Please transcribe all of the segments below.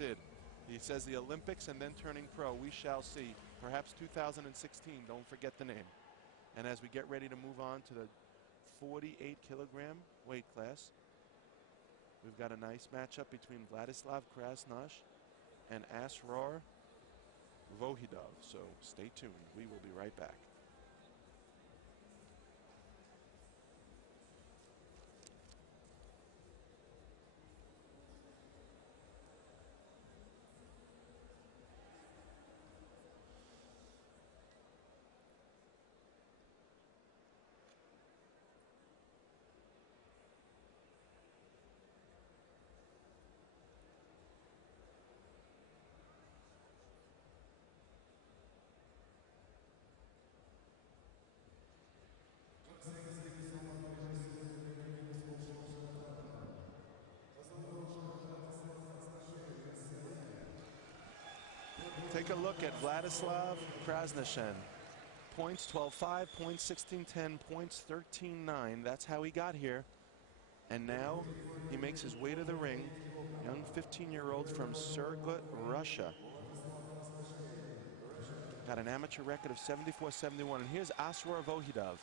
did. He says the Olympics and then turning pro. We shall see. Perhaps 2016. Don't forget the name. And as we get ready to move on to the 48-kilogram weight class, we've got a nice matchup between Vladislav Krasnosh and Asrar Vohidov. So stay tuned. We will be right back. Take a look at Vladislav Krasnosh. Points 12.5, points 16.10, points 13.9. That's how he got here. And now he makes his way to the ring. Young 15-year-old from Surgut, Russia. Got an amateur record of 74-71. And here's Asrar Vohidov.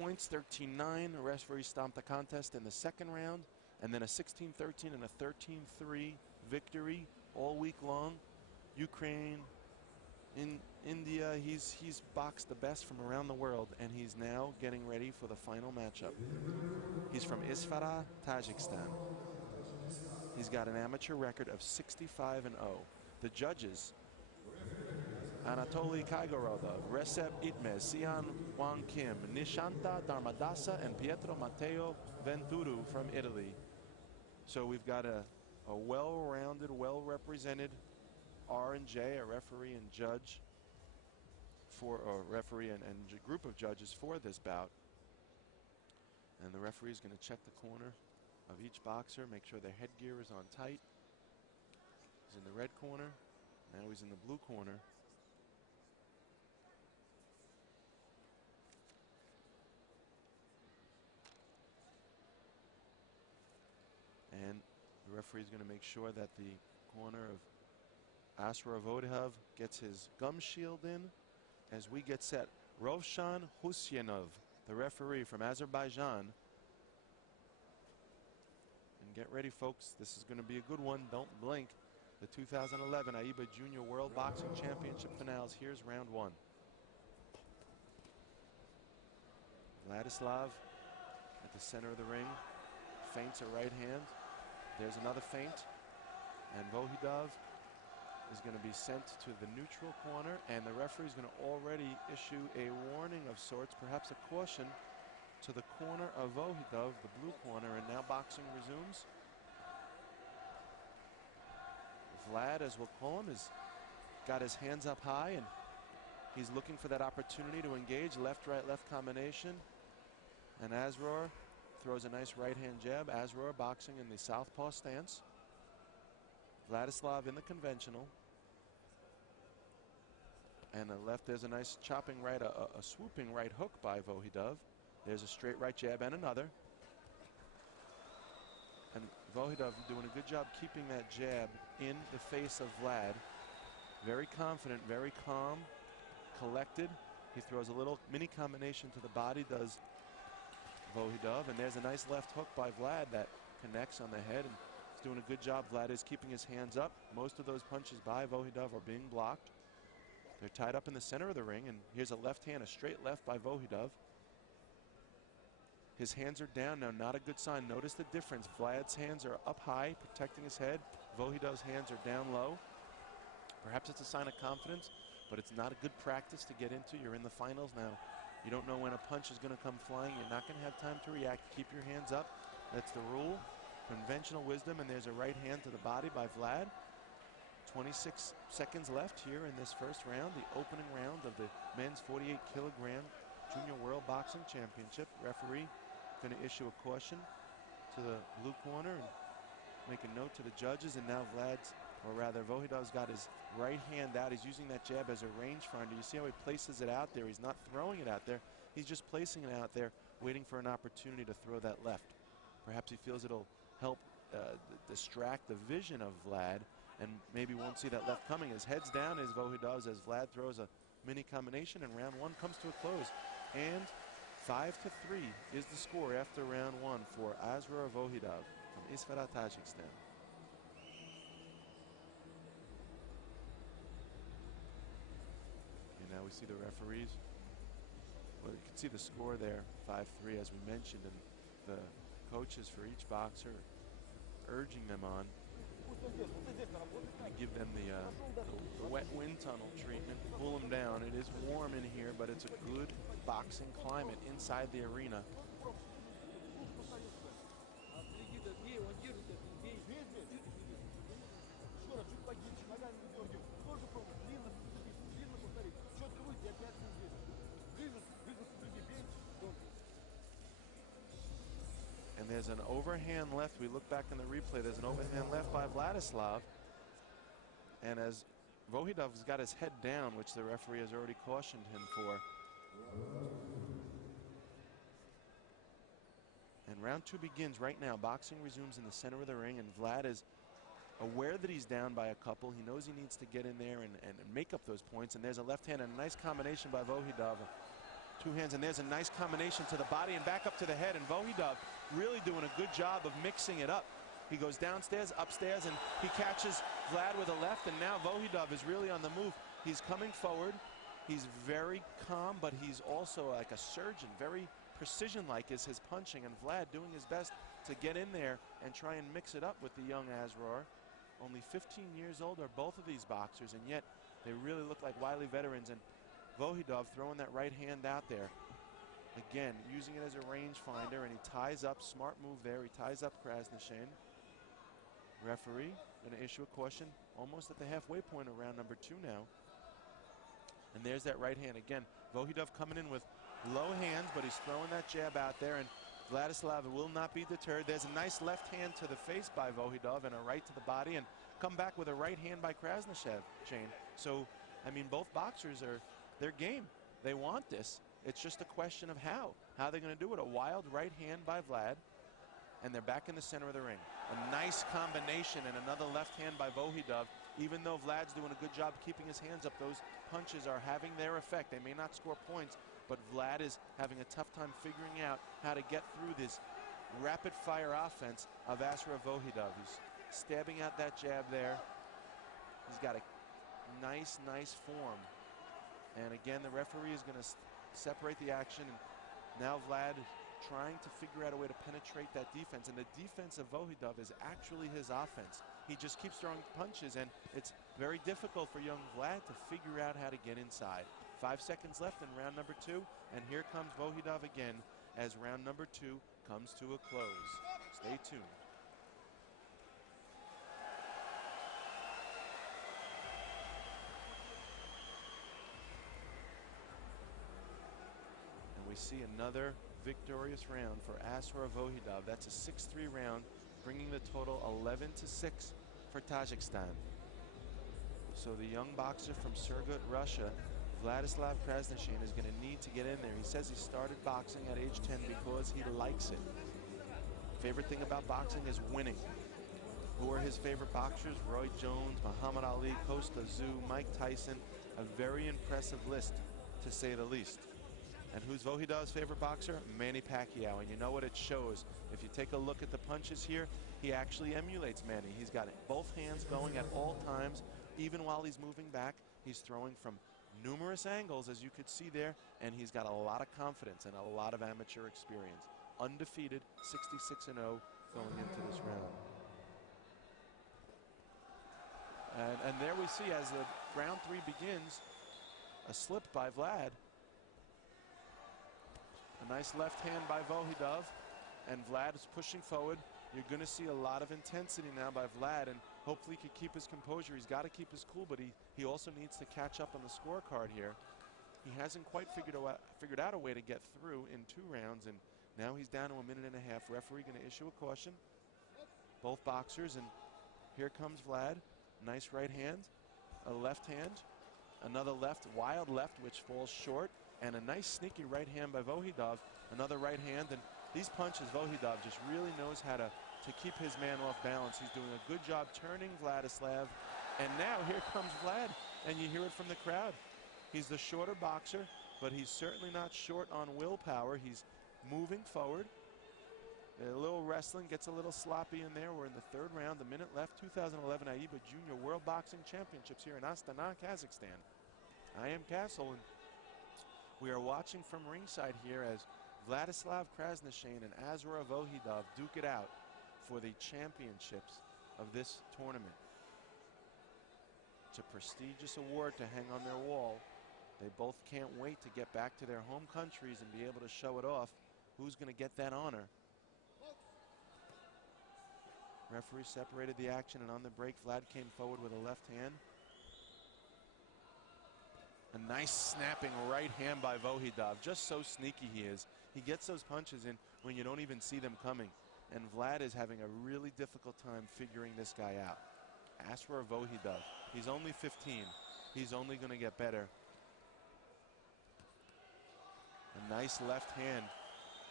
Points 13.9. The referee stopped the contest in the second round. And then a 16-13 and a 13-3 victory all week long. Ukraine, in India, he's boxed the best from around the world, and he's now getting ready for the final matchup. He's from Isfara, Tajikistan. He's got an amateur record of 65-0. The judges: Anatoly Kaigorodov, Recep Itmez, Sian Wang Kim, Nishanta Dharmadasa, and Pietro Matteo Venturu from Italy. So we've got a well-rounded, well-represented R&J, a referee and judge for a referee and group of judges for this bout. And the referee is going to check the corner of each boxer, make sure their headgear is on tight. He's in the red corner. Now he's in the blue corner. And the referee is going to make sure that the corner of Asrar Vohidov gets his gum shield in as we get set. Rovshan Husyanov, the referee from Azerbaijan. And get ready, folks. This is going to be a good one. Don't blink. The 2011 AIBA Junior World Boxing Championship finals. Here's round one. Vladislav at the center of the ring. Feints a right hand. There's another feint. And Vohidov is going to be sent to the neutral corner, and the referee is going to already issue a warning of sorts, perhaps a caution, to the corner of Vohidov, the blue corner, and now boxing resumes. Vlad, as we'll call him, has got his hands up high, and he's looking for that opportunity to engage. Left, right, left combination. And Asrar throws a nice right-hand jab. Asrar boxing in the southpaw stance. Vladislav in the conventional. And the left, there's a nice chopping right, a swooping right hook by Vohidov. There's a straight right jab and another. And Vohidov doing a good job keeping that jab in the face of Vlad. Very confident, very calm, collected. He throws a little mini combination to the body, does Vohidov. And there's a nice left hook by Vlad that connects on the head. And he's doing a good job. Vlad is keeping his hands up. Most of those punches by Vohidov are being blocked. They're tied up in the center of the ring, and here's a left hand, a straight left by Vohidov. His hands are down now, not a good sign. Notice the difference. Vlad's hands are up high, protecting his head. Vohidov's hands are down low. Perhaps it's a sign of confidence, but it's not a good practice to get into. You're in the finals now. You don't know when a punch is going to come flying. You're not going to have time to react. Keep your hands up. That's the rule. Conventional wisdom, and there's a right hand to the body by Vlad. 26 seconds left here in this first round, the opening round of the men's 48-kilogram Junior World Boxing Championship. Referee going to issue a caution to the blue corner and make a note to the judges. And now Vohidov's got his right hand out. He's using that jab as a rangefinder. You see how he places it out there? He's not throwing it out there. He's just placing it out there, waiting for an opportunity to throw that left. Perhaps he feels it'll help distract the vision of Vlad and maybe won't see that left coming. His head's down as Vohidov's as Vlad throws a mini combination, and round one comes to a close. And 5-3 is the score after round one for Asrar Vohidov from Isfarat, Tajikistan. And now we see the referees. Well, you can see the score there, 5-3, as we mentioned, and the coaches for each boxer urging them on. Give them the wet wind tunnel treatment, cool them down. It is warm in here, but it's a good boxing climate inside the arena. And there's an overhand left. We look back in the replay. There's an overhand left by Vladislav. And as Vohidov's got his head down, which the referee has already cautioned him for. And round two begins right now. Boxing resumes in the center of the ring, and Vlad is aware that he's down by a couple. He knows he needs to get in there and make up those points. And there's a left hand and a nice combination by Vohidov. Two hands, and there's a nice combination to the body and back up to the head. And Vohidov really doing a good job of mixing it up. He goes downstairs, upstairs, and he catches Vlad with a left, and now Vohidov is really on the move. He's coming forward. He's very calm, but he's also like a surgeon. Very precision-like is his punching, and Vlad doing his best to get in there and try and mix it up with the young Asrar. Only 15 years old are both of these boxers, and yet they really look like wily veterans. And Vohidov throwing that right hand out there. Again, using it as a rangefinder, and he ties up. Smart move there. He ties up Krasnyshin. Referee going to issue a caution almost at the halfway point of round number two now. And there's that right hand again. Vohidov coming in with low hands, but he's throwing that jab out there, and Vladislav will not be deterred. There's a nice left hand to the face by Vohidov and a right to the body, and come back with a right hand by Krasnyshin. So, I mean, both boxers are their game. They want this. It's just a question of how they're going to do it. A wild right hand by Vlad, and they're back in the center of the ring. A nice combination and another left hand by Vohidov. Even though Vlad's doing a good job keeping his hands up, those punches are having their effect. They may not score points, but Vlad is having a tough time figuring out how to get through this rapid-fire offense of Asrar Vohidov. He's stabbing out that jab there. He's got a nice form. And again, the referee is going to separate the action. And now Vlad is trying to figure out a way to penetrate that defense. And the defense of Vohidov is actually his offense. He just keeps throwing punches, and it's very difficult for young Vlad to figure out how to get inside. 5 seconds left in round number two, and here comes Vohidov again as round number two comes to a close. Stay tuned. And we see another victorious round for Asrar Vohidov. That's a 6-3 round, bringing the total 11-6 for Tajikistan. So the young boxer from Surgut, Russia, Vladislav Krasnyshin, is going to need to get in there. He says he started boxing at age 10 because he likes it. Favorite thing about boxing is winning. Who are his favorite boxers? Roy Jones, Muhammad Ali, Costa Zoo, Mike Tyson. A very impressive list, to say the least. And who's Vohidov's favorite boxer? Manny Pacquiao. And you know what it shows? If you take a look at the punches here, he actually emulates Manny. He's got both hands going at all times. Even while he's moving back, he's throwing from numerous angles, as you could see there, and he's got a lot of confidence and a lot of amateur experience. Undefeated, 66-0 going into this round. And there we see, as the round three begins, a slip by Vlad. A nice left hand by Vohidov, and Vlad is pushing forward. You're going to see a lot of intensity now by Vlad, and hopefully he can keep his composure. He's got to keep his cool, but he also needs to catch up on the scorecard here. He hasn't quite figured out a way to get through in 2 rounds, and now he's down to a minute and a half. Referee going to issue a caution. Both boxers, and here comes Vlad. Nice right hand, a left hand, another left, wild left, which falls short, and a nice sneaky right hand by Vohidov. Another right hand, and these punches, Vohidov just really knows how to to keep his man off balance. He's doing a good job turning Vladislav. And now here comes Vlad, and you hear it from the crowd. He's the shorter boxer, but he's certainly not short on willpower. He's moving forward. A little wrestling, gets a little sloppy in there. We're in the third round, a minute left. 2011 AIBA Junior World Boxing Championships here in Astana, Kazakhstan. I am Castle, and we are watching from ringside here as Vladislav Krasnishane and Azra Vohidov duke it out for the championships of this tournament. It's a prestigious award to hang on their wall. They both can't wait to get back to their home countries and be able to show it off. Who's going to get that honor? Referee separated the action, and on the break, Vlad came forward with a left hand. A nice snapping right hand by Vohidov. Just so sneaky he is. He gets those punches in when you don't even see them coming. And Vlad is having a really difficult time figuring this guy out. Asrar Vohidov. He's only 15. He's only going to get better. A nice left hand.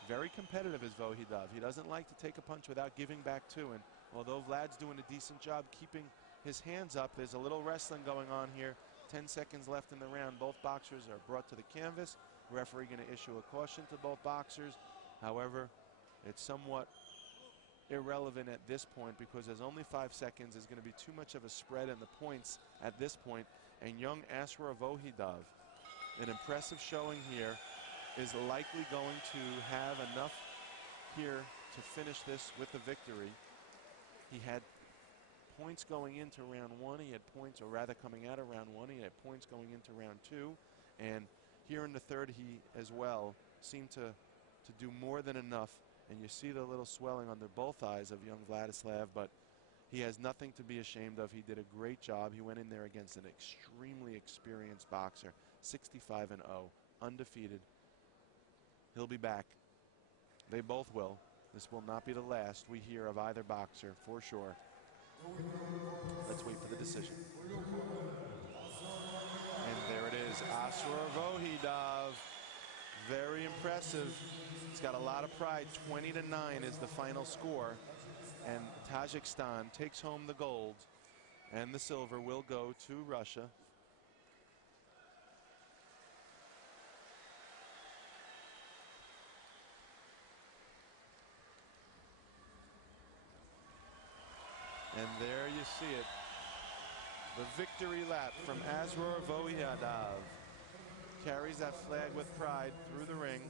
Very competitive is Vohidov. He doesn't like to take a punch without giving back too. And although Vlad's doing a decent job keeping his hands up, there's a little wrestling going on here. 10 seconds left in the round. Both boxers are brought to the canvas. Referee going to issue a caution to both boxers. However, it's somewhat irrelevant at this point because there's only 5 seconds. There's going to be too much of a spread in the points at this point. And young Asrar Vohidov, an impressive showing here, is likely going to have enough here to finish this with a victory. He had points going into round one. He had points, or rather coming out of round one. He had points going into round two. And here in the third, he as well seemed to do more than enough. And you see the little swelling under both eyes of young Vladislav, but he has nothing to be ashamed of. He did a great job. He went in there against an extremely experienced boxer, 65-0, undefeated. He'll be back. They both will. This will not be the last we hear of either boxer, for sure. Let's wait for the decision. And there it is, Asrar Vohidov. Very impressive. He's got a lot of pride. 20-9 is the final score. And Kazakhstan takes home the gold. And the silver will go to Russia. And there you see it. The victory lap from Asrar Vohidov. Carries that flag with pride through the ring.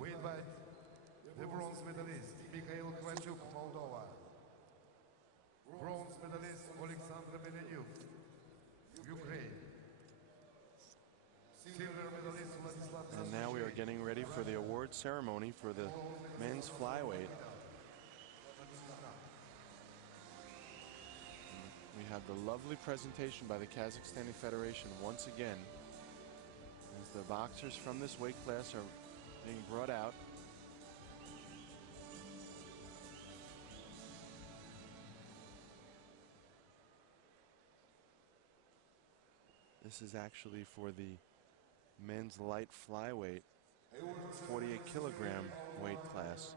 Weighed by the bronze medalist Mikhail Kovachuk, Moldova. Bronze medalist Alexander Benenyuk, Ukraine. Silver medalist Vladislav. And now we are getting ready for the award ceremony for the men's flyweight. We have the lovely presentation by the Kazakhstani Federation once again, as the boxers from this weight class are being brought out. This is actually for the men's light flyweight, 48 kilogram weight class.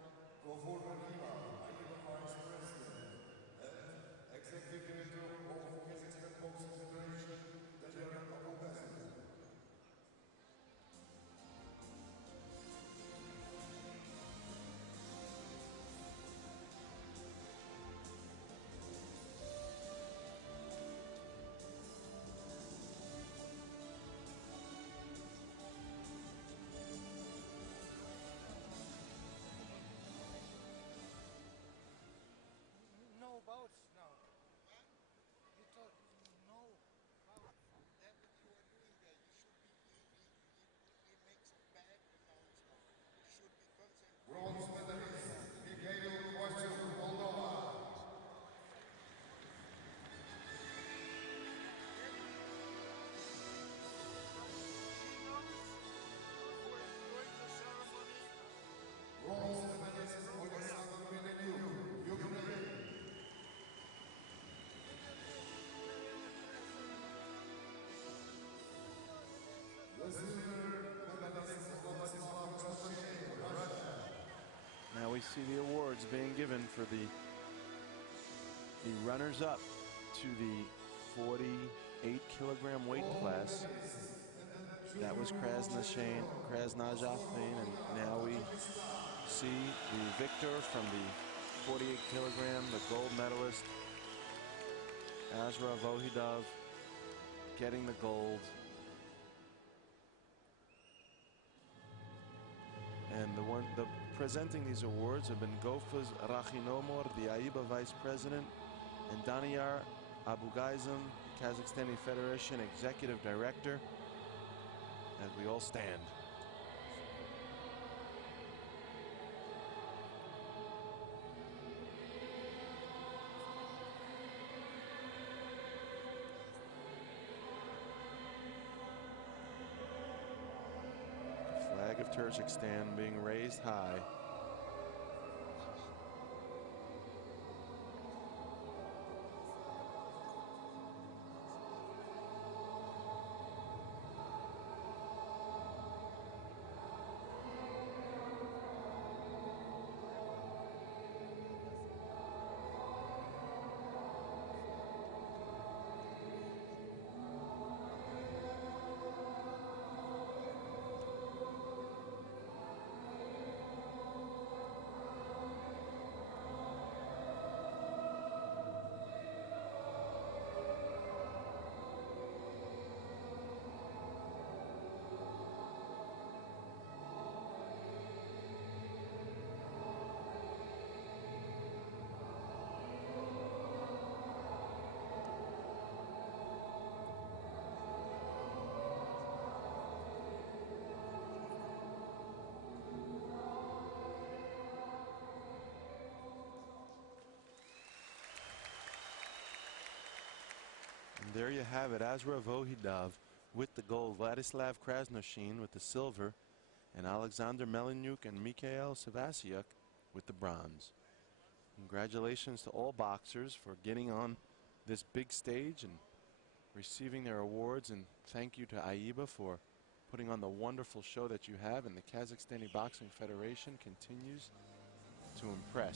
being given for the runners-up to the 48-kilogram weight class. That was Krasnajafin, and now we see the victor from the 48-kilogram, the gold medalist, Azra Vohidov, getting the gold. And the presenting these awards have been Gofaz Rakhinomor, the AIBA Vice President, and Daniyar Abugaizem, Kazakhstani Federation Executive Director, as we all stand. Flag of Turkmenistan being raised high. There you have it, Azra Vohidov with the gold, Vladislav Krasnajafin with the silver, and Alexander Melenyuk and Mikhail Savasiuk with the bronze. Congratulations to all boxers for getting on this big stage and receiving their awards, and thank you to AIBA for putting on the wonderful show that you have, and the Kazakhstani Boxing Federation continues to impress.